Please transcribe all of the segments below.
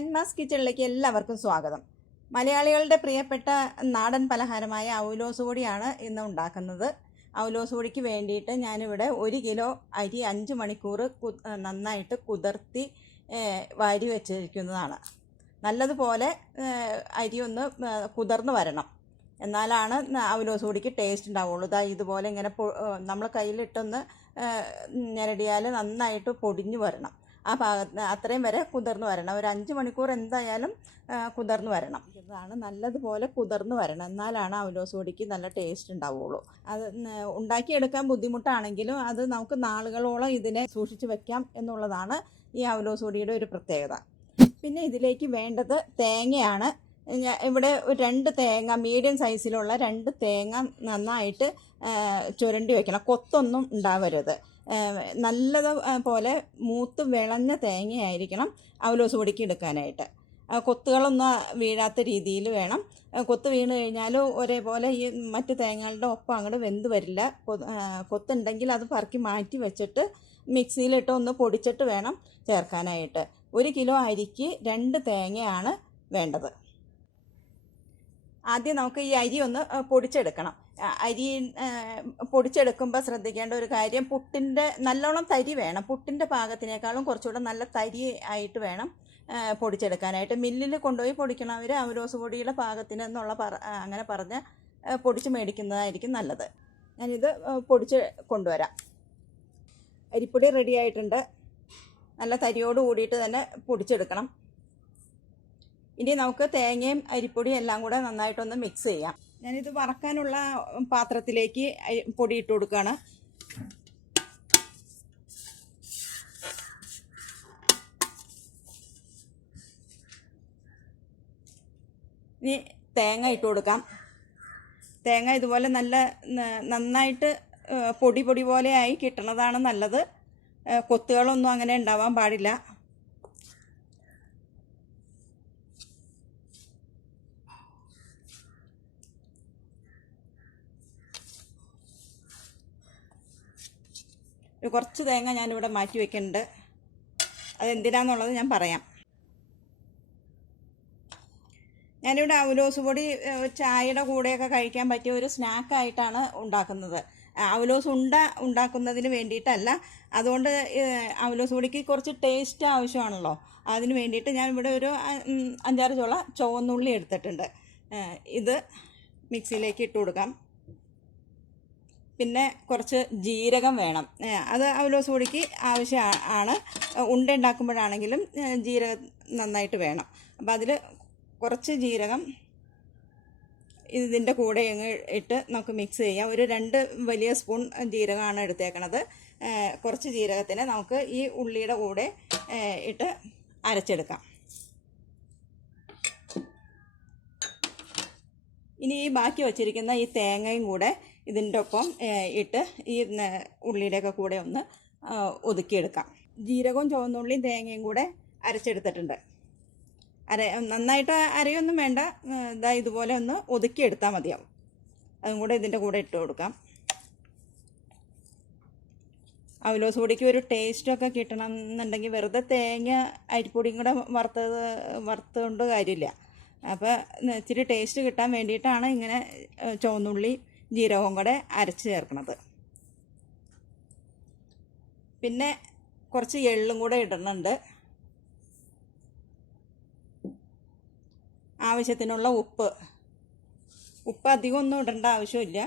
Grandmas കിച്ചണിലേക്ക് എല്ലാവർക്കും സ്വാഗതം. മലയാളികളുടെ പ്രിയപ്പെട്ട നാടൻ പലഹാരമായ അവലോസ് പൊടിയാണ് ഇന്ന് ഉണ്ടാക്കുന്നത്. അവലോസ് പൊടിക്ക് വേണ്ടിയിട്ട് ഞാനിവിടെ 1 കിലോ അരി 5 മണിക്കൂർ നന്നായിട്ട് കുതിർത്തി വാരി വെച്ചിരിക്കുന്നതാണ്. നല്ലതുപോലെ അരി ഒന്ന് കുതിർന്ന് വരണം, എന്നാലാണ് അവലോസ് പൊടിക്ക് ടേസ്റ്റ് ഉണ്ടാവുള്ളൂ. ഇതുപോലെ ഇങ്ങനെ നമ്മൾ കയ്യിലിട്ടൊന്ന് ഞെരടിയാൽ നന്നായിട്ട് പൊടിഞ്ഞു വരണം. ആ ഭാഗത്ത് അത്രയും വരെ കുതിർന്ന് വരണം. ഒരു 5 മണിക്കൂർ എന്തായാലും കുതിർന്ന് വരണം. ഇതാണ് നല്ലതുപോലെ കുതിർന്ന് വരണം, എന്നാലാണ് അവലോസ് പൊടിക്ക് നല്ല ടേസ്റ്റ് ഉണ്ടാവുള്ളൂ. അത് ഉണ്ടാക്കിയെടുക്കാൻ ബുദ്ധിമുട്ടാണെങ്കിലും അത് നമുക്ക് നാളുകളോളം ഇതിനെ സൂക്ഷിച്ച് വെക്കാം എന്നുള്ളതാണ് ഈ അവലോസ് പൊടിയുടെ ഒരു പ്രത്യേകത. പിന്നെ ഇതിലേക്ക് വേണ്ടത് തേങ്ങയാണ്. ഇവിടെ 2 തേങ്ങ, മീഡിയം സൈസിലുള്ള 2 തേങ്ങ നന്നായിട്ട് ചുരണ്ടി വെക്കണം. കൊത്തൊന്നും ഉണ്ടാവരുത്. നല്ലത് പോലെ മൂത്ത് വിളഞ്ഞ തേങ്ങയായിരിക്കണം അവലോസ് പൊടിക്ക് എടുക്കാനായിട്ട്. കൊത്തുകളൊന്നും വീഴാത്ത രീതിയിൽ വേണം. കൊത്ത് വീണ് കഴിഞ്ഞാൽ ഒരേപോലെ ഈ മറ്റ് തേങ്ങകളുടെ ഒപ്പം അങ്ങോട്ട് വെന്ത് വരില്ല. കൊത്തുണ്ടെങ്കിൽ അത് പറക്കി മാറ്റി വെച്ചിട്ട് മിക്സിയിലിട്ട് ഒന്ന് പൊടിച്ചിട്ട് വേണം ചേർക്കാനായിട്ട്. 1 കിലോ അരിക്ക് 2 തേങ്ങയാണ് വേണ്ടത്. ആദ്യം നമുക്ക് ഈ അരി ഒന്ന് പൊടിച്ചെടുക്കണം. അരി പൊടിച്ചെടുക്കുമ്പോൾ ശ്രദ്ധിക്കേണ്ട ഒരു കാര്യം, പുട്ടിൻ്റെ നല്ലോണം തരി വേണം. പുട്ടിൻ്റെ പാകത്തിനേക്കാളും കുറച്ചുകൂടെ നല്ല തരി ആയിട്ട് വേണം പൊടിച്ചെടുക്കാനായിട്ട്. മില്ലിൽ കൊണ്ടുപോയി പൊടിക്കണവർ അവലോസ് പൊടിയുടെ പാകത്തിന് എന്നുള്ള അങ്ങനെ പറഞ്ഞ് പൊടിച്ച് മേടിക്കുന്നതായിരിക്കും നല്ലത്. ഞാനിത് പൊടിച്ച് കൊണ്ടുവരാം. അരിപ്പൊടി റെഡി ആയിട്ടുണ്ട്. നല്ല തരിയോട് കൂടിയിട്ട് തന്നെ പൊടിച്ചെടുക്കണം. ഇനി നമുക്ക് തേങ്ങയും അരിപ്പൊടിയും എല്ലാം കൂടെ നന്നായിട്ടൊന്ന് മിക്സ് ചെയ്യാം. ഞാനിത് വറക്കാനുള്ള പാത്രത്തിലേക്ക് പൊടി ഇട്ട് കൊടുക്കുകയാണ്. ഇനി തേങ്ങ ഇട്ട് കൊടുക്കാം. തേങ്ങ ഇതുപോലെ നന്നായിട്ട് പൊടി പോലെയായി കിട്ടണതാണ് നല്ലത്. കൊത്തുകളൊന്നും അങ്ങനെ ഉണ്ടാവാൻ പാടില്ല. കുറച്ച് തേങ്ങ ഞാനിവിടെ മാറ്റി വയ്ക്കുന്നുണ്ട്. അതെന്തിനാന്നുള്ളത് ഞാൻ പറയാം. ഞാനിവിടെ അവലോസ് പൊടി ചായയുടെ കൂടെയൊക്കെ കഴിക്കാൻ പറ്റിയ ഒരു സ്നാക്കായിട്ടാണ് ഉണ്ടാക്കുന്നത്. അവലോസ് ഉണ്ടാക്കുന്നതിന് വേണ്ടിയിട്ടല്ല. അതുകൊണ്ട് അവലോസ് പൊടിക്ക് കുറച്ച് ടേസ്റ്റ് ആവശ്യമാണല്ലോ. അതിന് വേണ്ടിയിട്ട് ഞാൻ ഇവിടെ ഒരു 5-6 ചോള ചുവന്നുള്ളി എടുത്തിട്ടുണ്ട്. ഇത് മിക്സിയിലേക്ക് ഇട്ട് കൊടുക്കാം. പിന്നെ കുറച്ച് ജീരകം വേണം. അത് അവലോസ് പൊടിക്ക് ആവശ്യമാണ്. ഉണ്ട ഉണ്ടാക്കുമ്പോഴാണെങ്കിലും ജീരകം നന്നായിട്ട് വേണം. അപ്പോൾ അതിൽ കുറച്ച് ജീരകം ഇതിൻ്റെ കൂടെ ഇട്ട് നമുക്ക് മിക്സ് ചെയ്യാം. ഒരു 2 വലിയ സ്പൂൺ ജീരകമാണ് എടുത്തേക്കണത്. കുറച്ച് ജീരകത്തിനെ നമുക്ക് ഈ ഉള്ളിയുടെ കൂടെ ഇട്ട് അരച്ചെടുക്കാം. ഇനി ഈ ബാക്കി വച്ചിരിക്കുന്ന ഈ തേങ്ങയും കൂടെ ഇതിൻ്റെ ഒപ്പം ഇട്ട് ഈ ഉള്ളിയുടെയൊക്കെ കൂടെ ഒന്ന് ഒതുക്കിയെടുക്കാം. ജീരകവും ചുവന്നുള്ളിയും തേങ്ങയും കൂടെ അരച്ചെടുത്തിട്ടുണ്ട്. നന്നായിട്ട് അരയൊന്നും വേണ്ട. ഇതുപോലെ ഒന്ന് ഒതുക്കിയെടുത്താൽ മതിയാവും. അതും കൂടെ ഇതിൻ്റെ കൂടെ ഇട്ട് കൊടുക്കാം. അവലോസ് പൊടിക്ക് ഒരു ടേസ്റ്റൊക്കെ കിട്ടണം എന്നുണ്ടെങ്കിൽ വെറുതെ തേങ്ങ അരിപ്പൊടിയും കൂടെ വറുത്തുകൊണ്ട് കാര്യമില്ല. അപ്പോൾ ഇച്ചിരി ടേസ്റ്റ് കിട്ടാൻ വേണ്ടിയിട്ടാണ് ഇങ്ങനെ ചുവന്നുള്ളി ജീരകവും കൂടെ അരച്ച് ചേർക്കണത്. പിന്നെ കുറച്ച് എള്ളും കൂടെ ഇടുന്നുണ്ട്. ആവശ്യത്തിനുള്ള ഉപ്പ് അധികം ഒന്നും ഇടേണ്ട ആവശ്യമില്ല.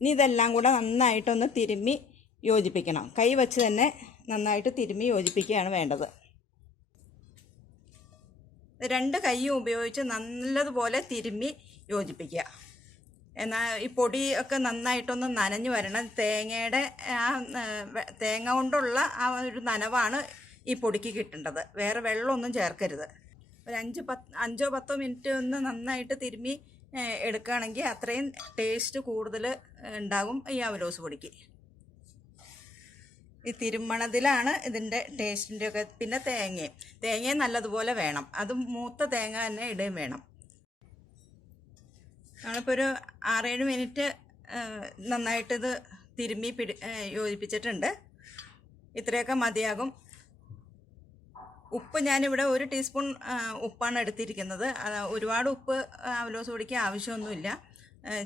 ഇനി ഇതെല്ലാം കൂടെ നന്നായിട്ടൊന്ന് തിരുമ്മി യോജിപ്പിക്കണം. കൈ വച്ച് തന്നെ നന്നായിട്ട് തിരുമ്മി യോജിപ്പിക്കുകയാണ് വേണ്ടത്. 2 കൈയും ഉപയോഗിച്ച് നല്ലതുപോലെ തിരുമ്മി യോജിപ്പിക്കുക. എന്നാൽ ഈ പൊടിയൊക്കെ നന്നായിട്ടൊന്ന് നനഞ്ഞു വരണം. തേങ്ങ കൊണ്ടുള്ള ആ ഒരു നനവാണ് ഈ പൊടിക്ക് കിട്ടേണ്ടത്. വേറെ വെള്ളമൊന്നും ചേർക്കരുത്. ഒരു 5-10 മിനിറ്റ് ഒന്ന് നന്നായിട്ട് തിരുമ്മി എടുക്കുകയാണെങ്കിൽ അത്രയും ടേസ്റ്റ് കൂടുതൽ ഉണ്ടാകും ഈ അവലോസ് പൊടിക്ക്. ഈ തിരുമ്മണതിലാണ് ഇതിൻ്റെ ടേസ്റ്റിൻ്റെ ഒക്കെ. പിന്നെ തേങ്ങയും നല്ലതുപോലെ വേണം. അത് മൂത്ത തേങ്ങ തന്നെ ഇടുകയും വേണം. നമ്മളിപ്പോൾ ഒരു 6-7 മിനിറ്റ് നന്നായിട്ടിത് തിരുമ്മി യോജിപ്പിച്ചിട്ടുണ്ട്. ഇത്രയൊക്കെ മതിയാകും. ഉപ്പ് ഞാനിവിടെ 1 ടീസ്പൂൺ ഉപ്പാണ് എടുത്തിരിക്കുന്നത്. ഒരുപാട് ഉപ്പ് അവലോസ് പൊടിക്ക് ആവശ്യമൊന്നുമില്ല.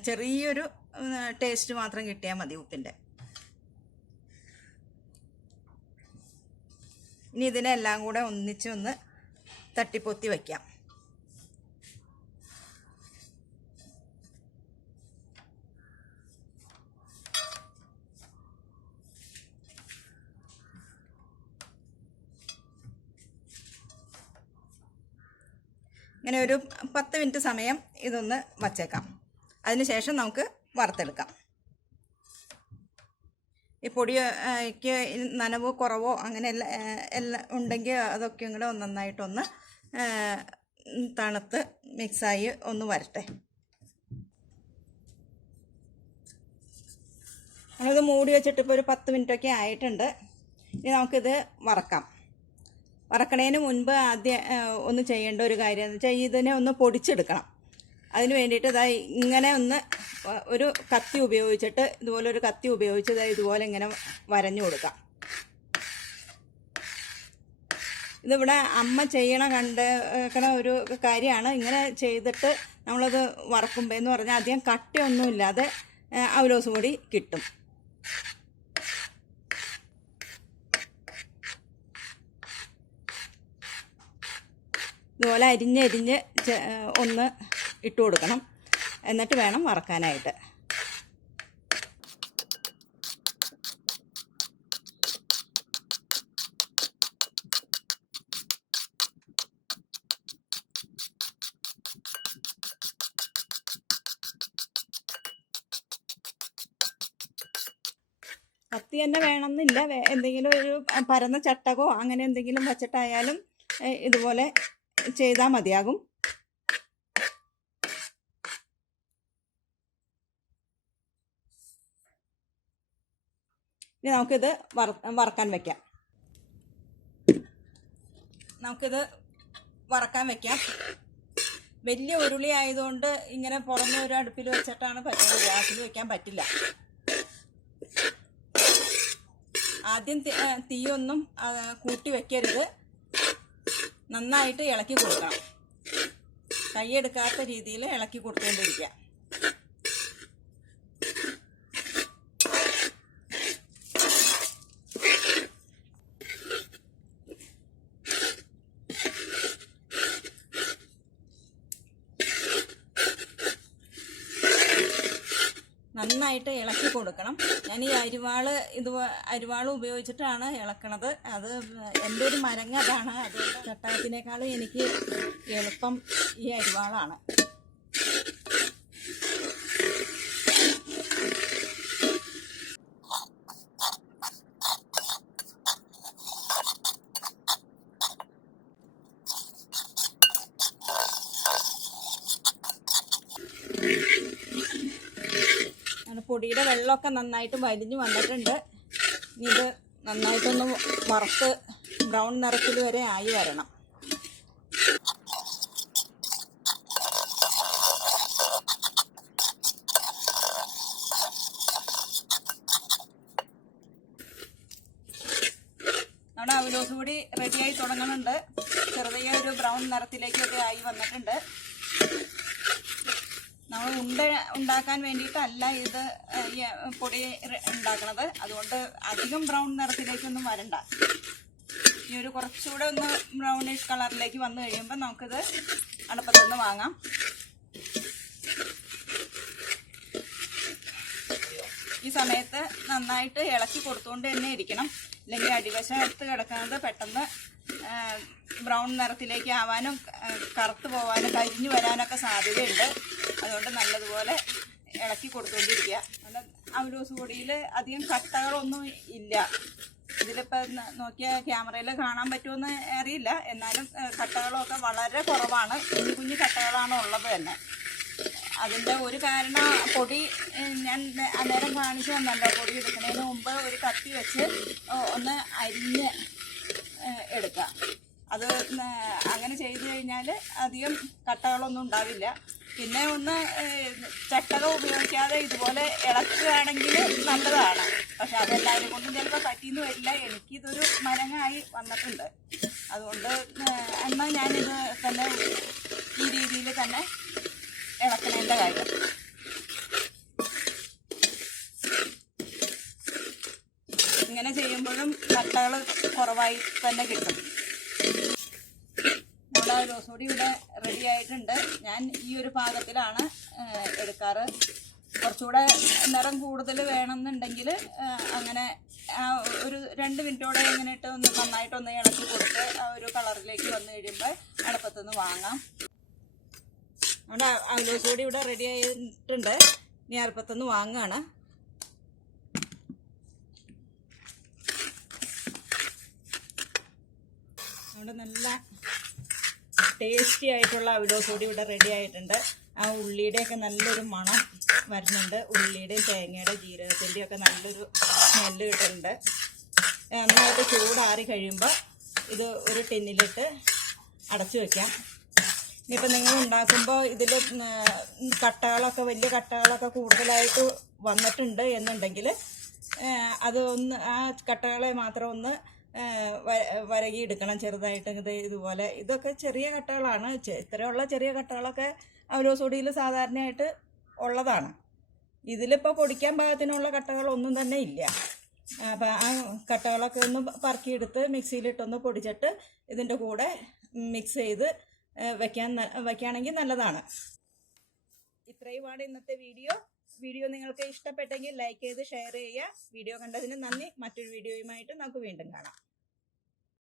ചെറിയൊരു ടേസ്റ്റ് മാത്രം കിട്ടിയാൽ മതി ഉപ്പിൻ്റെ. ഇനി ഇതിനെല്ലാം കൂടെ ഒന്നിച്ചൊന്ന് തട്ടിപ്പൊത്തി വയ്ക്കാം. ഇങ്ങനെ ഒരു 10 മിനിറ്റ് സമയം ഇതൊന്ന് വച്ചേക്കാം. അതിനുശേഷം നമുക്ക് വറുത്തെടുക്കാം. ഈ പൊടിക്ക് നനവോ കുറവോ അങ്ങനെ എല്ലാം ഉണ്ടെങ്കിൽ അതൊക്കെ ഇങ്ങോട്ട് നന്നായിട്ടൊന്ന് തണുത്ത് മിക്സായി ഒന്ന് വരട്ടെ. നമ്മളിത് മൂടി വെച്ചിട്ട് ഇപ്പോൾ ഒരു 10 മിനിറ്റൊക്കെ ആയിട്ടുണ്ട്. ഇനി നമുക്കിത് വറക്കാം. വറക്കണതിന് മുൻപ് ആദ്യം ഒന്ന് ചെയ്യേണ്ട ഒരു കാര്യം എന്ന് വെച്ചാൽ ഇതിനെ ഒന്ന് പൊടിച്ചെടുക്കണം. അതിന് വേണ്ടിയിട്ട് ഇതാ ഇങ്ങനെ ഒന്ന് ഒരു കത്തി ഉപയോഗിച്ചിട്ട് ഇതുപോലെ ഇതുപോലെ ഇങ്ങനെ വരഞ്ഞു കൊടുക്കാം. ഇതിവിടെ അമ്മ കണ്ടേക്കണ ഒരു കാര്യമാണ്. ഇങ്ങനെ ചെയ്തിട്ട് നമ്മളത് വറക്കുമ്പോൾ എന്ന് പറഞ്ഞാൽ അധികം കട്ടിയൊന്നുമില്ലാതെ അവലോസ് പൊടി കിട്ടും. ഇതുപോലെ അരിഞ്ഞ് ഒന്ന് ഇട്ട് കൊടുക്കണം. എന്നിട്ട് വേണം വറക്കാനായിട്ട്. കത്തി തന്നെ വേണമെന്നില്ല. എന്തെങ്കിലും ഒരു പരന്ന ചട്ടകോ അങ്ങനെ എന്തെങ്കിലും വച്ചിട്ടായാലും ഇതുപോലെ ചെയ്താൽ മതിയാകും. ഇനി നമുക്കിത് വറക്കാൻ വയ്ക്കാം. വലിയ ഉരുളി ആയതുകൊണ്ട് ഇങ്ങനെ പുറമെ ഒരു അടുപ്പിൽ വെച്ചിട്ടാണ് പറ്റുന്നത്. ഗ്യാസിൽ വെക്കാൻ പറ്റില്ല. ആദ്യം തീയൊന്നും കൂട്ടി വെക്കരുത്. നന്നായിട്ട് ഇളക്കി കൊടുക്കണം. കൈയെടുക്കാത്ത രീതിയിൽ ഇളക്കി കൊടുത്തുകൊണ്ടിരിക്കുക. നന്നായിട്ട് ഇളക്കി കൊടുക്കണം. ഞാൻ ഈ അരിവാള് ഉപയോഗിച്ചിട്ടാണ് ഇളക്കണത്. അത് എൻ്റെ ഒരു മരങ്ങ അതാണ്. അതുകൊണ്ട് ചട്ടകത്തിനേക്കാളും എനിക്ക് എളുപ്പം ഈ അരിവാളാണ്. പൊടിയുടെ വെള്ളമൊക്കെ നന്നായിട്ട് വലിഞ്ഞു വന്നിട്ടുണ്ട്. ഇത് നന്നായിട്ടൊന്ന് വറുത്ത് ബ്രൗൺ നിറത്തിൽ വരെ ആയി വരണം. നമ്മുടെ അവലോസ് പൊടി റെഡിയായി തുടങ്ങുന്നുണ്ട്. ചെറുതായ ഒരു ബ്രൗൺ നിറത്തിലേക്കൊക്കെ ആയി വന്നിട്ടുണ്ട്. നമ്മൾ ഉണ്ടാക്കാൻ വേണ്ടിയിട്ടല്ല ഇത് പൊടി ഉണ്ടാക്കണത്. അതുകൊണ്ട് അധികം ബ്രൗൺ നിറത്തിലേക്കൊന്നും വരണ്ട. ഈ ഒരു കുറച്ചുകൂടെ ഒന്ന് ബ്രൗണിഷ് കളറിലേക്ക് വന്നു കഴിയുമ്പോൾ നമുക്കിത് അടുപ്പത്തുനിന്ന് വാങ്ങാം. ഈ സമയത്ത് നന്നായിട്ട് ഇളക്കി കൊടുത്തുകൊണ്ട് തന്നെ ഇരിക്കണം. അല്ലെങ്കിൽ അടിവശത്ത് കിടക്കുന്നത് പെട്ടെന്ന് ബ്രൗൺ നിറത്തിലേക്ക് ആവാനും കറുത്ത് പോകാനും കരിഞ്ഞു വരാനൊക്കെ സാധ്യതയുണ്ട്. അതുകൊണ്ട് നല്ലതുപോലെ ഇളക്കി കൊടുത്തുകൊണ്ടിരിക്കുക. അവലോസ് പൊടിയിൽ അധികം കട്ടകളൊന്നും ഇല്ല. ഇതിലിപ്പോൾ നോക്കിയാൽ ക്യാമറയിൽ കാണാൻ പറ്റുമെന്ന് അറിയില്ല. എന്നാലും കട്ടകളൊക്കെ വളരെ കുറവാണ്. കുഞ്ഞു കട്ടകളാണ് ഉള്ളത് തന്നെ. അതിൻ്റെ ഒരു കാരണം പൊടി ഞാൻ അന്നേരം കാണിച്ചു തന്നല്ലോ. പൊടി എടുക്കുന്നതിന് മുമ്പ് ഒരു കത്തി വെച്ച് ഒന്ന് അരിഞ്ഞ് എടുക്കുക. അത് അങ്ങനെ ചെയ്തു കഴിഞ്ഞാൽ അധികം കട്ടകളൊന്നും ഉണ്ടാവില്ല. പിന്നെ ഒന്ന് ചട്ടകം ഉപയോഗിക്കാതെ ഇതുപോലെ ഇളക്കുകയാണെങ്കിൽ നല്ലതാണ്. പക്ഷെ അതെല്ലാവരും കൊണ്ടും ചിലപ്പോൾ പറ്റിയെന്ന് വരില്ല. എനിക്കിതൊരു മരങ്ങായി വന്നിട്ടുണ്ട്. അതുകൊണ്ട് എന്നാൽ ഞാനിത് തന്നെ ഈ രീതിയിൽ തന്നെ ഇളക്കണേൻ്റെ കാര്യം. ഇങ്ങനെ ചെയ്യുമ്പോഴും കട്ടകൾ കുറവായി തന്നെ കിട്ടും. നമ്മുടെ അവലോസ് പൊടി ഇവിടെ റെഡി ആയിട്ടുണ്ട്. ഞാൻ ഈ ഒരു പാകത്തിലാണ് എടുക്കാറ്. കുറച്ചുകൂടെ നിറം കൂടുതൽ വേണമെന്നുണ്ടെങ്കിൽ അങ്ങനെ ഒരു 2 മിനിറ്റോടെ ഇങ്ങനെ ഇട്ട് ഒന്ന് നന്നായിട്ടൊന്ന് ഇളക്കി കൊടുത്ത് ആ ഒരു കളറിലേക്ക് വന്നു കഴിയുമ്പോൾ അടുപ്പത്തുനിന്ന് വാങ്ങാം. നമ്മുടെ അവലോസ് പൊടി ഇവിടെ റെഡി ആയിട്ടുണ്ട്. ഇനി അടുപ്പത്തുനിന്ന് വാങ്ങുകയാണ്. നമ്മുടെ നല്ല ടേസ്റ്റി ആയിട്ടുള്ള അവലോസ് പൊടി ഇവിടെ റെഡി ആയിട്ടുണ്ട്. ആ ഉള്ളിയുടെയൊക്കെ നല്ലൊരു മണം വരുന്നുണ്ട്. ഉള്ളിയുടെയും തേങ്ങയുടെയും ജീരകത്തിൻ്റെയും ഒക്കെ നല്ലൊരു സ്മെല്ല് കിട്ടുന്നുണ്ട്. നന്നായിട്ട് ചൂടാറി കഴിയുമ്പോൾ ഇത് ഒരു ടിന്നിലിട്ട് അടച്ചു വയ്ക്കാം. ഇനിയിപ്പോൾ നിങ്ങൾ ഉണ്ടാക്കുമ്പോൾ ഇതിൽ കട്ടകളൊക്കെ വലിയ കട്ടകളൊക്കെ കൂടുതലായിട്ട് വന്നിട്ടുണ്ട് എന്നുണ്ടെങ്കിൽ അതൊന്ന് ആ കട്ടകളെ മാത്രം ഒന്ന് വരകിയെടുക്കണം ചെറുതായിട്ട്. ഇതുപോലെ ഇതൊക്കെ ചെറിയ കട്ടകളാണ്. ഇത്രയുള്ള ചെറിയ കട്ടകളൊക്കെ അവലോസ് പൊടിയിൽ സാധാരണയായിട്ട് ഉള്ളതാണ്. ഇതിലിപ്പോൾ പൊടിക്കാൻ പാകത്തിനുള്ള കട്ടകളൊന്നും തന്നെ ഇല്ല. അപ്പം ആ കട്ടകളൊക്കെ ഒന്ന് പറക്കിയെടുത്ത് മിക്സിയിലിട്ടൊന്ന് പൊടിച്ചിട്ട് ഇതിൻ്റെ കൂടെ മിക്സ് ചെയ്ത് വയ്ക്കുകയാണെങ്കിൽ നല്ലതാണ്. ഇത്രയുമാണ് ഇന്നത്തെ വീഡിയോ നിങ്ങൾക്ക് ഇഷ്ടപ്പെട്ടെങ്കിൽ ലൈക്ക് ചെയ്ത് ഷെയർ ചെയ്യുക. വീഡിയോ കണ്ടതിന് നന്ദി. മറ്റൊരു വീഡിയോയുമായിട്ട് നമുക്ക് വീണ്ടും കാണാം.